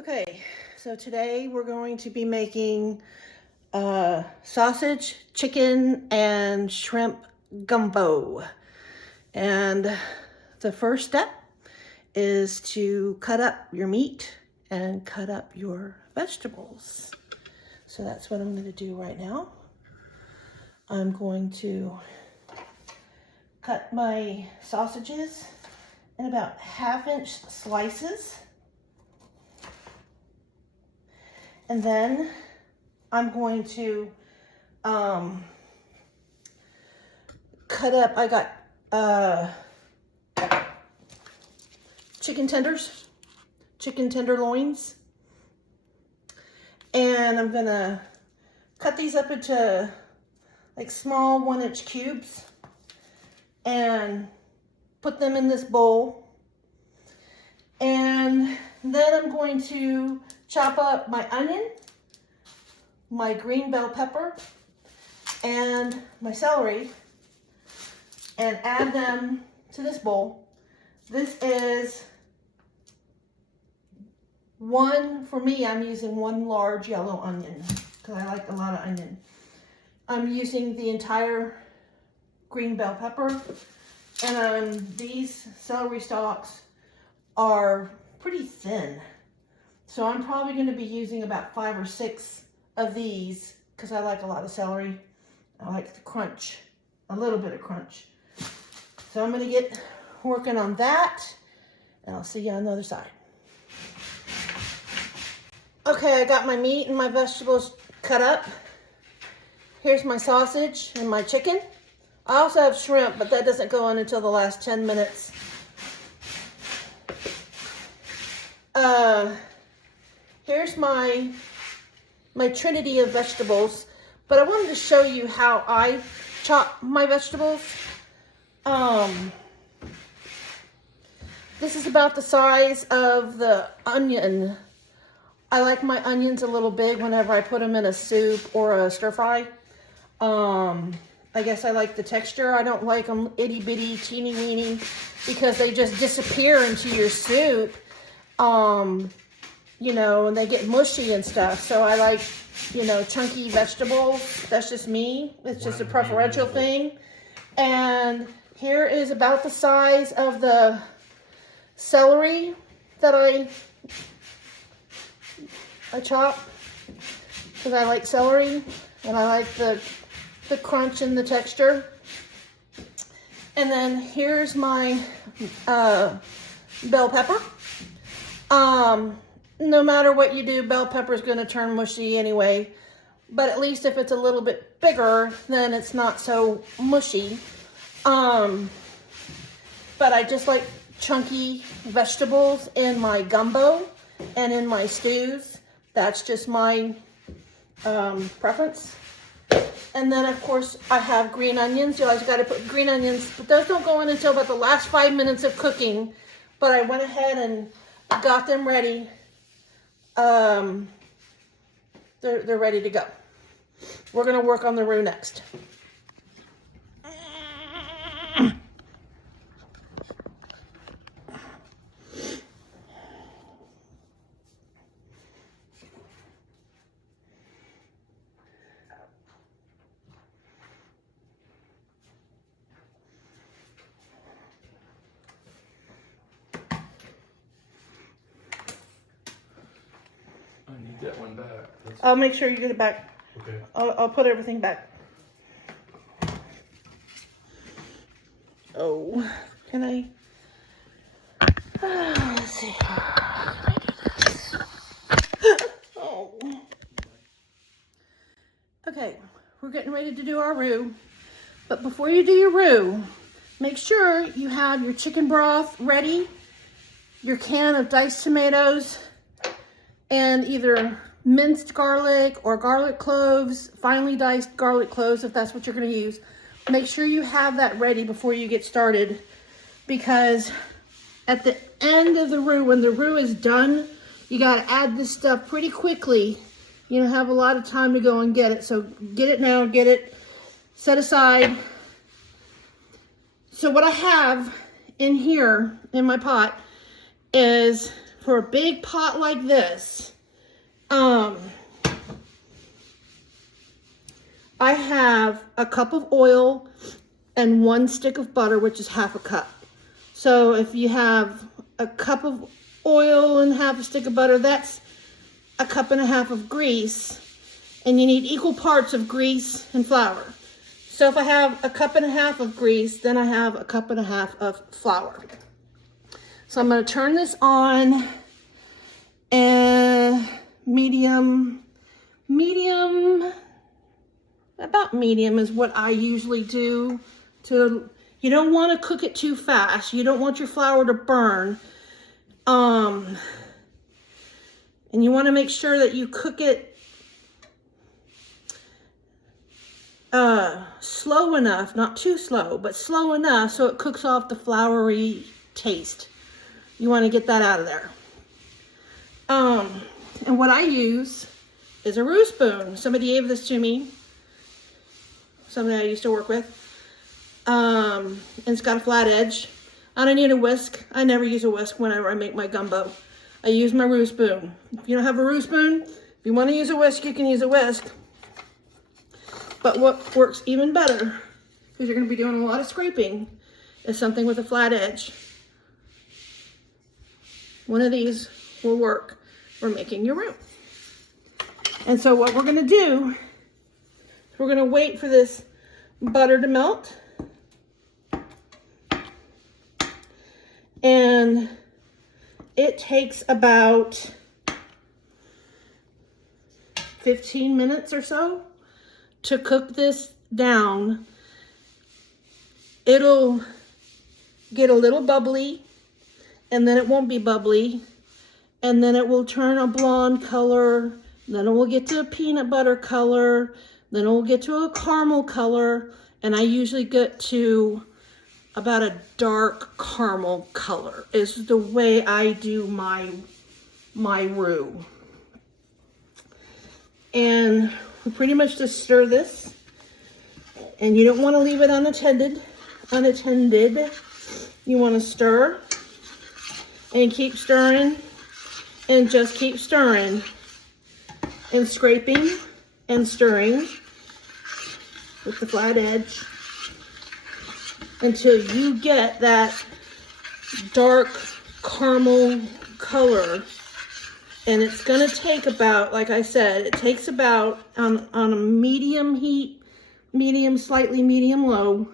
Okay, so today we're going to be making sausage, chicken, and shrimp gumbo. And the first step is to cut up your meat and cut up your vegetables. So that's what I'm going to do right now. I'm going to cut my sausages in about 1/2-inch slices. And then I'm going to cut up, I got chicken tenders, chicken tenderloins. And I'm gonna cut these up into like small 1-inch cubes and put them in this bowl. And then I'm going to chop up my onion, my green bell pepper, and my celery and add them to this bowl. This is for me, I'm using 1 large yellow onion because I like a lot of onion. I'm using the entire green bell pepper, and these celery stalks are pretty thin. So I'm probably going to be using about 5 or 6 of these because I like a lot of celery. I like the crunch, a little bit of crunch. So I'm going to get working on that, and I'll see you on the other side. Okay, I got my meat and my vegetables cut up. Here's my sausage and my chicken. I also have shrimp, but that doesn't go in until the last 10 minutes. Here's my trinity of vegetables, but I wanted to show you how I chop my vegetables. This is about the size of the onion. I like my onions a little big whenever I put them in a soup or a stir fry. I guess I like the texture. I don't like them itty bitty, teeny weeny, because they just disappear into your soup. You know, and they get mushy and stuff. So I like, you know, chunky vegetables. That's just me. It's just a preferential thing. And here is about the size of the celery that I chop, because I like celery and I like the crunch and the texture. And then here's my bell pepper. No matter what you do, bell pepper is going to turn mushy anyway, but at least if it's a little bit bigger, then it's not so mushy. But I just like chunky vegetables in my gumbo and in my stews. That's just my preference. And then, of course, I have green onions. You always got to put green onions, but those don't go in until about the last 5 minutes of cooking. But I went ahead and got them ready. They're ready to go. We're going to work on the roux next. I need that one back. I'll make sure you get it back. Okay. I'll put everything back. Oh, can I? Let's see. How can I do this? Oh. Okay, we're getting ready to do our roux. But before you do your roux, make sure you have your chicken broth ready, your can of diced tomatoes, and either minced garlic or garlic cloves, finely diced garlic cloves if that's what you're going to use. Make sure you have that ready before you get started, because at the end of the roux, when the roux is done, you got to add this stuff pretty quickly. You don't have a lot of time to go and get it. So get it now, get it set aside. So what I have in here in my pot is for a big pot like this, I have a cup of oil and 1 stick of butter, which is half a cup. So if you have a cup of oil and half a stick of butter, that's a cup and a half of grease. And you need equal parts of grease and flour. So if I have a cup and a half of grease, then I have a cup and a half of flour. So I'm going to turn this on, and medium, about medium is what I usually do. You don't want to cook it too fast. You don't want your flour to burn. And you want to make sure that you cook it slow enough, not too slow, but slow enough so it cooks off the floury taste. You want to get that out of there. And what I use is a roux spoon. Somebody gave this to me. Somebody I used to work with. And it's got a flat edge. I don't need a whisk. I never use a whisk whenever I make my gumbo. I use my roux spoon. If you don't have a roux spoon, if you want to use a whisk, you can use a whisk. But what works even better, because you're going to be doing a lot of scraping, is something with a flat edge. One of these will work for making your roux. And so what we're going to do, we're going to wait for this butter to melt. And it takes about 15 minutes or so to cook this down. It'll get a little bubbly, and then it won't be bubbly, and then it will turn a blonde color, then it will get to a peanut butter color, then it will get to a caramel color, and I usually get to about a dark caramel color is the way I do my roux. And we pretty much just stir this, and you don't want to leave it unattended. You want to stir and keep stirring and just keep stirring and scraping and stirring with the flat edge until you get that dark caramel color. And it's going to take about, like I said, it takes about on a medium heat, slightly medium low,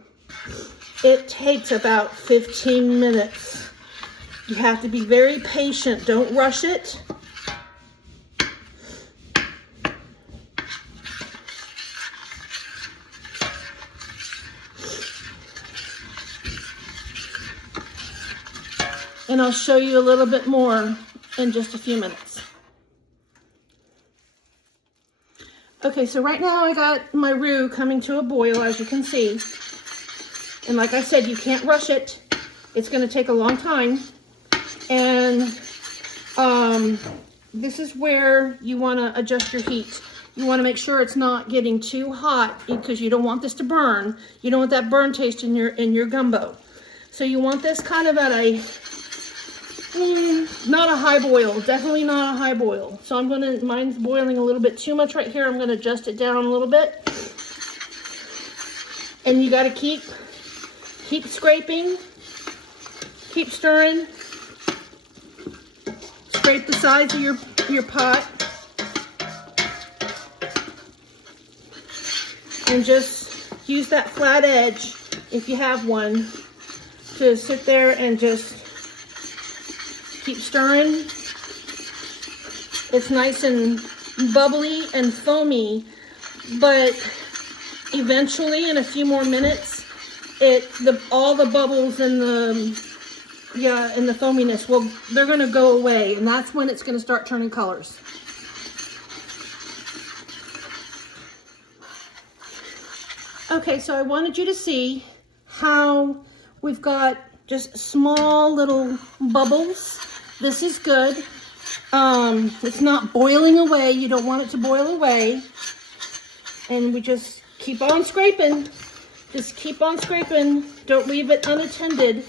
it takes about 15 minutes. You have to be very patient. Don't rush it. And I'll show you a little bit more in just a few minutes. Okay, so right now I got my roux coming to a boil, as you can see. And like I said, you can't rush it. It's going to take a long time. And this is where you want to adjust your heat. You want to make sure it's not getting too hot, because you don't want this to burn. You don't want that burn taste in your gumbo. So you want this kind of at a not a high boil, definitely not a high boil. So mine's boiling a little bit too much right here. I'm gonna adjust it down a little bit. And you gotta keep scraping, keep stirring. Scrape the sides of your pot. And just use that flat edge, if you have one, to sit there and just keep stirring. It's nice and bubbly and foamy, but eventually, in a few more minutes, all the bubbles and the foaminess they're gonna go away, and that's when it's gonna start turning colors. Okay, so I wanted you to see how we've got just small little bubbles. This is good. It's not boiling away. You don't want it to boil away. And we just keep on scraping. Just keep on scraping. Don't leave it unattended.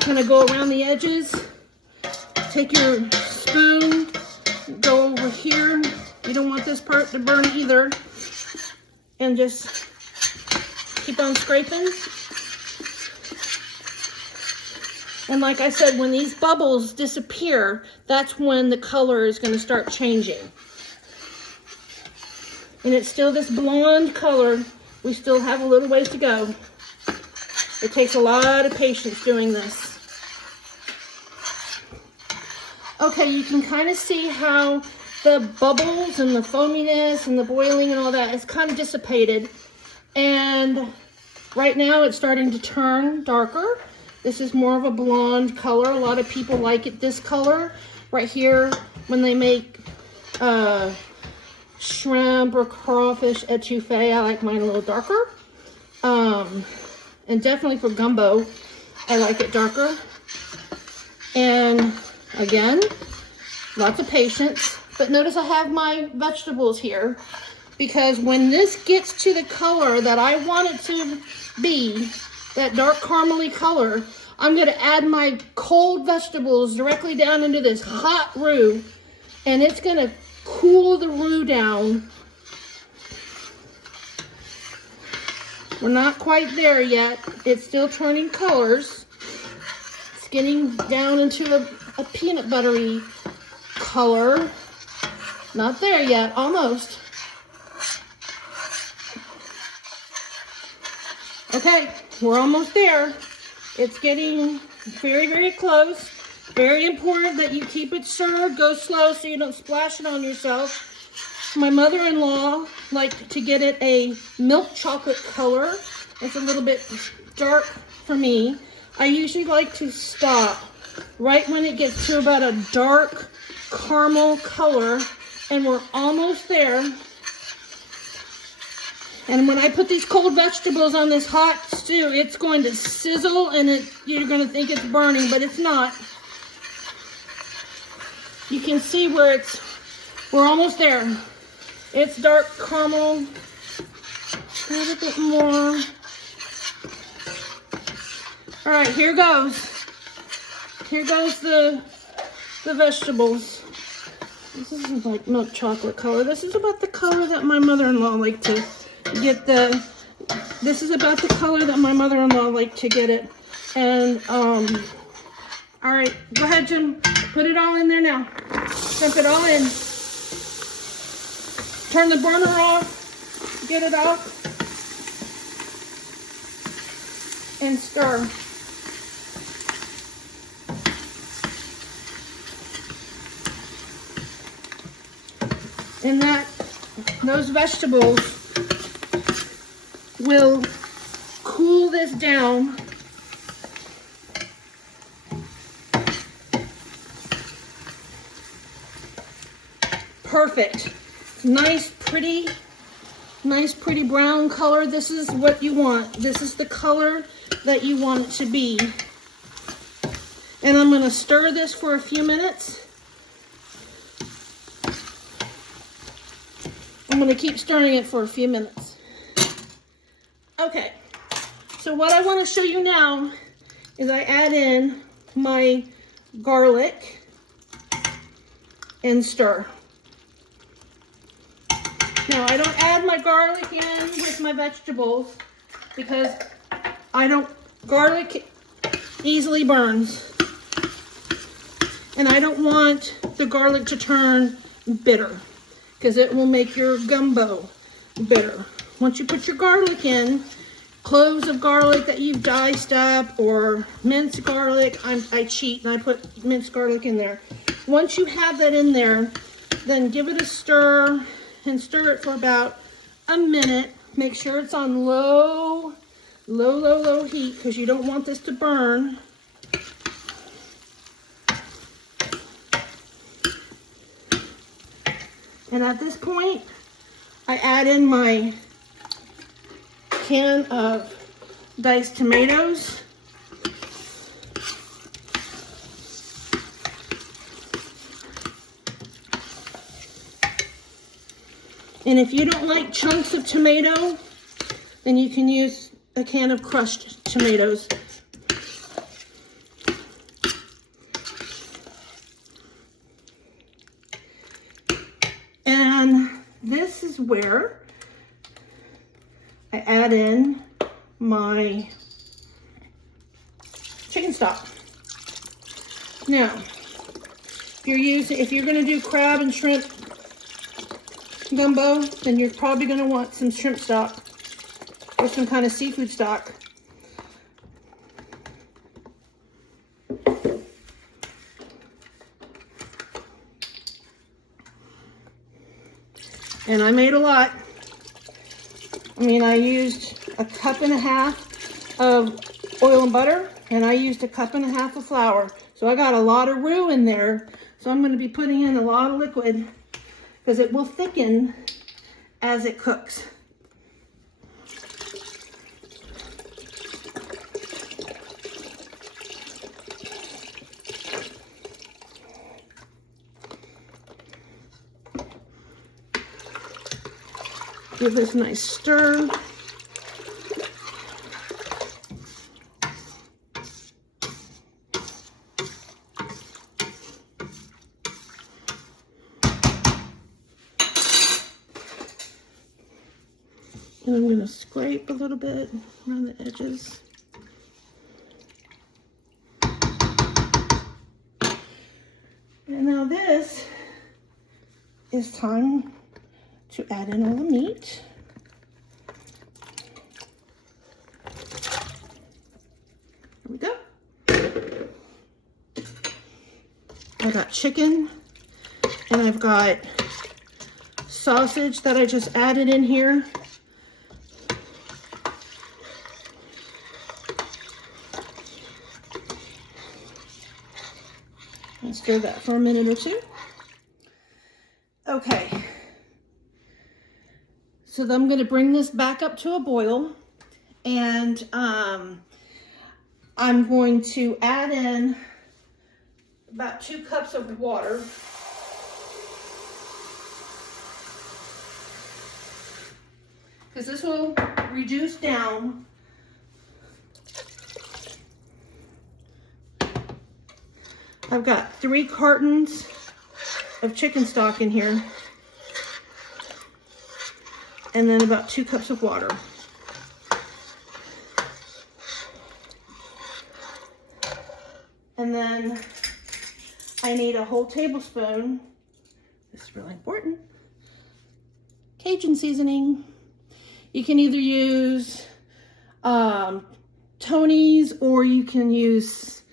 Kind of go around the edges take your spoon, go over here. You don't want this part to burn either. And just keep on scraping. And like I said, when these bubbles disappear, that's when the color is going to start changing. And it's still this blonde color. We still have a little ways to go. It takes a lot of patience doing this. Okay, you can kind of see how the bubbles and the foaminess and the boiling and all that is kind of dissipated. And right now it's starting to turn darker. This is more of a blonde color. A lot of people like it this color. Right here, when they make shrimp or crawfish etouffee, I like mine a little darker. And definitely for gumbo, I like it darker. And again, lots of patience. But notice I have my vegetables here, because when this gets to the color that I want it to be, that dark caramely color, I'm going to add my cold vegetables directly down into this hot roux, and it's going to cool the roux down. We're not quite there yet. It's still turning colors. It's getting down into a peanut buttery color. Not there yet, almost. Okay, we're almost there. It's getting very, very close. Very important that you keep it stirred. Go slow so you don't splash it on yourself. My mother-in-law liked to get it a milk chocolate color. It's a little bit dark for me. I usually like to stop right when it gets to about a dark caramel color, and we're almost there. And when I put these cold vegetables on this hot stew, it's going to sizzle, and you're going to think it's burning, but it's not. You can see where we're almost there. It's dark caramel. A little bit more. All right, here goes. Here goes the vegetables. This isn't like milk chocolate color. This is about the color that my mother-in-law liked to get this is about the color that my mother-in-law liked to get it. And, all right, go ahead, Jim. Put it all in there now. Dump it all in. Turn the burner off. Get it out. And stir. And those vegetables will cool this down. Perfect. Nice, pretty brown color. This is what you want. This is the color that you want it to be. And I'm going to stir this for a few minutes. I'm going to keep stirring it for a few minutes. Okay, so what I want to show you now is I add in my garlic and stir. Now, I don't add my garlic in with my vegetables because garlic easily burns. And I don't want the garlic to turn bitter, because it will make your gumbo bitter. Once you put your garlic in, cloves of garlic that you've diced up or minced garlic, I cheat and I put minced garlic in there. Once you have that in there, then give it a stir and stir it for about a minute. Make sure it's on low heat, because you don't want this to burn. And at this point, I add in my can of diced tomatoes. And if you don't like chunks of tomato, then you can use a can of crushed tomatoes. this is where I add in my chicken stock. Now, if you're gonna do crab and shrimp gumbo, then you're probably gonna want some shrimp stock or some kind of seafood stock. And I made a lot. I mean, I used 1.5 cups of oil and butter, and I used 1.5 cups of flour. So I got a lot of roux in there. So I'm going to be putting in a lot of liquid because it will thicken as it cooks. Give this a nice stir. And I'm going to scrape a little bit around the edges. And now this is time to add in all the meat. There we go. I've got chicken and I've got sausage that I just added in here. And stir that for a minute or two. Okay. So then I'm going to bring this back up to a boil, and I'm going to add in about 2 cups of water. Because this will reduce down. I've got 3 cartons of chicken stock in here. And then about 2 cups of water. And then I need a whole tablespoon, this is really important, Cajun seasoning. You can either use Tony's or you can use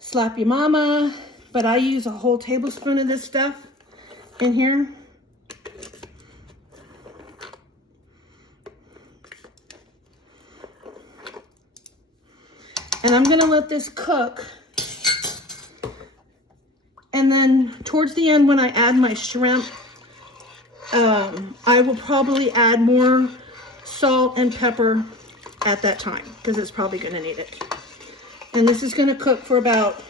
Slap Your Mama, but I use a whole tablespoon of this stuff in here. And I'm gonna let this cook. And then towards the end, when I add my shrimp, I will probably add more salt and pepper at that time because it's probably gonna need it. And this is gonna cook for about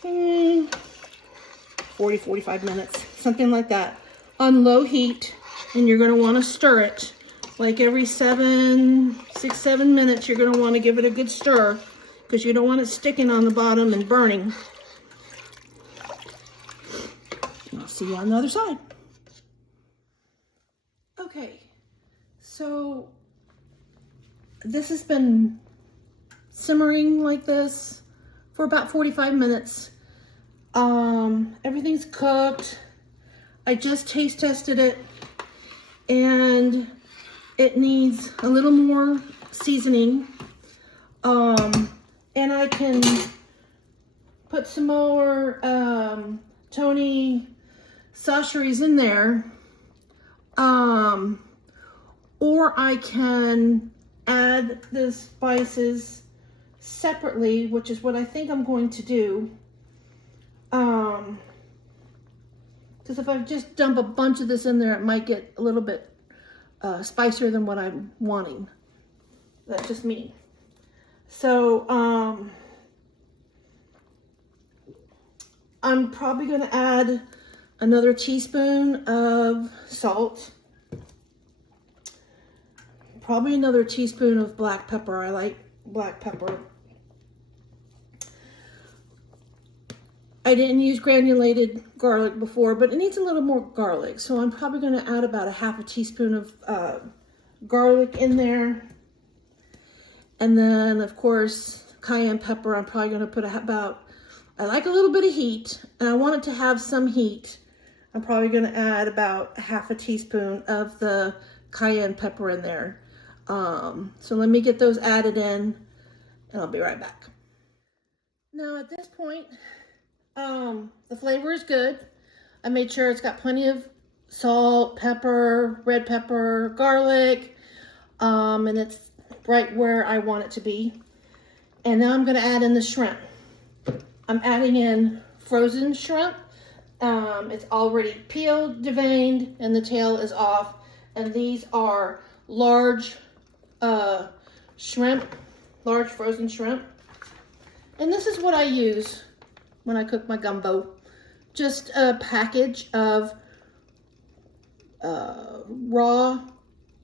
40-45 minutes, something like that, on low heat. And you're gonna wanna stir it. Like every 6-7 minutes, you're gonna wanna give it a good stir because you don't want it sticking on the bottom and burning. And I'll see you on the other side. Okay, so this has been simmering like this for about 45 minutes. Everything's cooked. I just taste tested it and it needs a little more seasoning. And I can put some more Tony saucheries in there. Or I can add the spices separately, which is what I think I'm going to do. Because if I just dump a bunch of this in there, it might get a little bit spicier than what I'm wanting. That's just me. So I'm probably going to add another teaspoon of salt. Probably another teaspoon of black pepper. I like black pepper. I didn't use granulated garlic before, but it needs a little more garlic. So I'm probably going to add about a half a teaspoon of garlic in there. And then, of course, cayenne pepper. I'm probably going to put I like a little bit of heat, and I want it to have some heat. I'm probably going to add about half a teaspoon of the cayenne pepper in there. So let me get those added in, and I'll be right back. Now at this point, the flavor is good. I made sure it's got plenty of salt, pepper, red pepper, garlic, and it's right where I want it to be. And now I'm going to add in the shrimp. I'm adding in frozen shrimp. It's already peeled, deveined, and the tail is off. And these are large shrimp, large frozen shrimp. And this is what I use when I cook my gumbo. Just a package of raw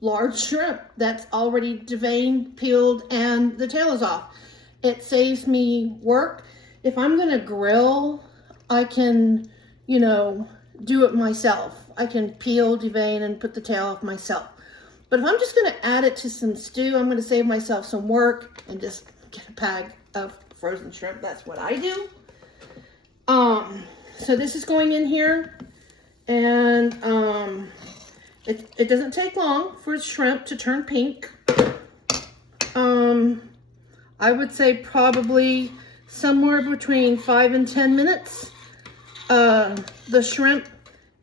large shrimp that's already deveined, peeled, and the tail is off. It saves me work. If I'm gonna grill, I can, you know, do it myself. I can peel, devein, and put the tail off myself. But if I'm just gonna add it to some stew, I'm gonna save myself some work and just get a bag of frozen shrimp. That's what I do. So this is going in here, and it doesn't take long for shrimp to turn pink. I would say probably somewhere between 5 and 10 minutes. The shrimp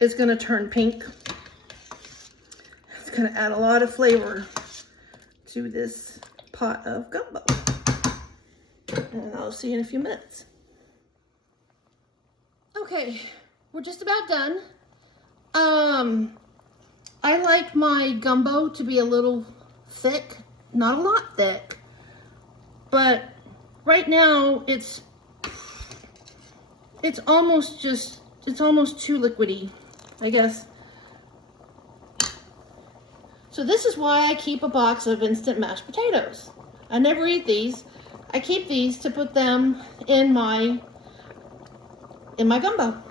is going to turn pink. It's going to add a lot of flavor to this pot of gumbo. And I'll see you in a few minutes. Okay, we're just about done. I like my gumbo to be a little thick, not a lot thick, but right now it's almost too liquidy, I guess. So this is why I keep a box of instant mashed potatoes. I never eat these. I keep these to put them in my gumbo.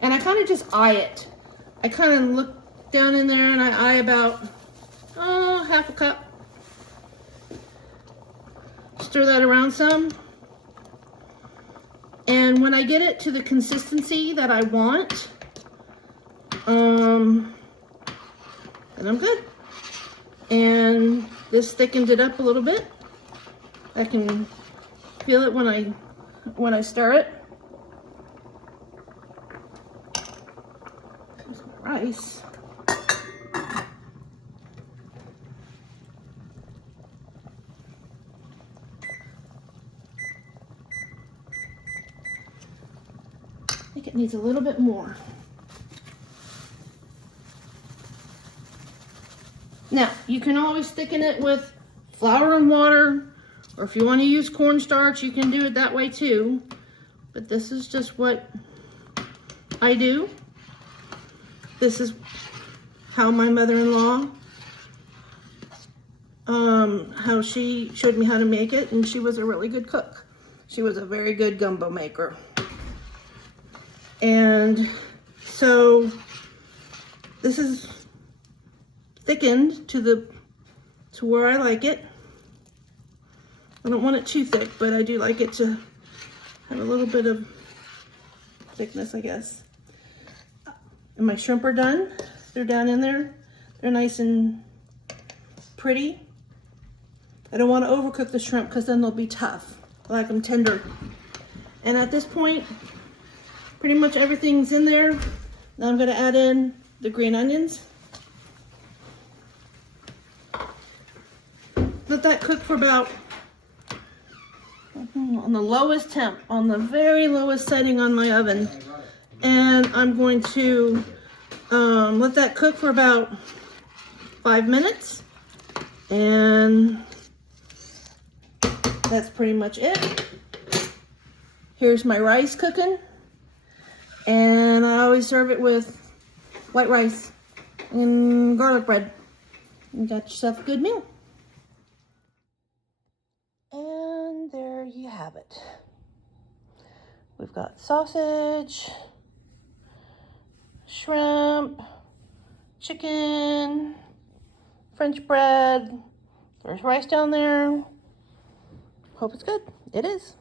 And I kind of just eye it. I kind of look down in there and I eye about half a cup. Stir that around some. And when I get it to the consistency that I want, and I'm good. And this thickened it up a little bit. I can feel it when I stir it. There's some rice. I think it needs a little bit more. Now, you can always thicken it with flour and water, or if you want to use cornstarch, you can do it that way too. But this is just what I do. This is how my mother-in-law, how she showed me how to make it, and she was a really good cook. She was a very good gumbo maker. And so this is thickened to where I like it. I don't want it too thick, but I do like it to have a little bit of thickness, I guess. And my shrimp are done. They're down in there. They're nice and pretty. I don't want to overcook the shrimp because then they'll be tough. I like them tender. And at this point, pretty much everything's in there. Now I'm going to add in the green onions. Let that cook for about, on the lowest temp, on the very lowest setting on my oven. And I'm going to let that cook for about 5 minutes. And that's pretty much it. Here's my rice cooking. And I always serve it with white rice and garlic bread. You got yourself a good meal. And there you have it. We've got sausage, shrimp, chicken, French bread. There's rice down there. Hope it's good. It is.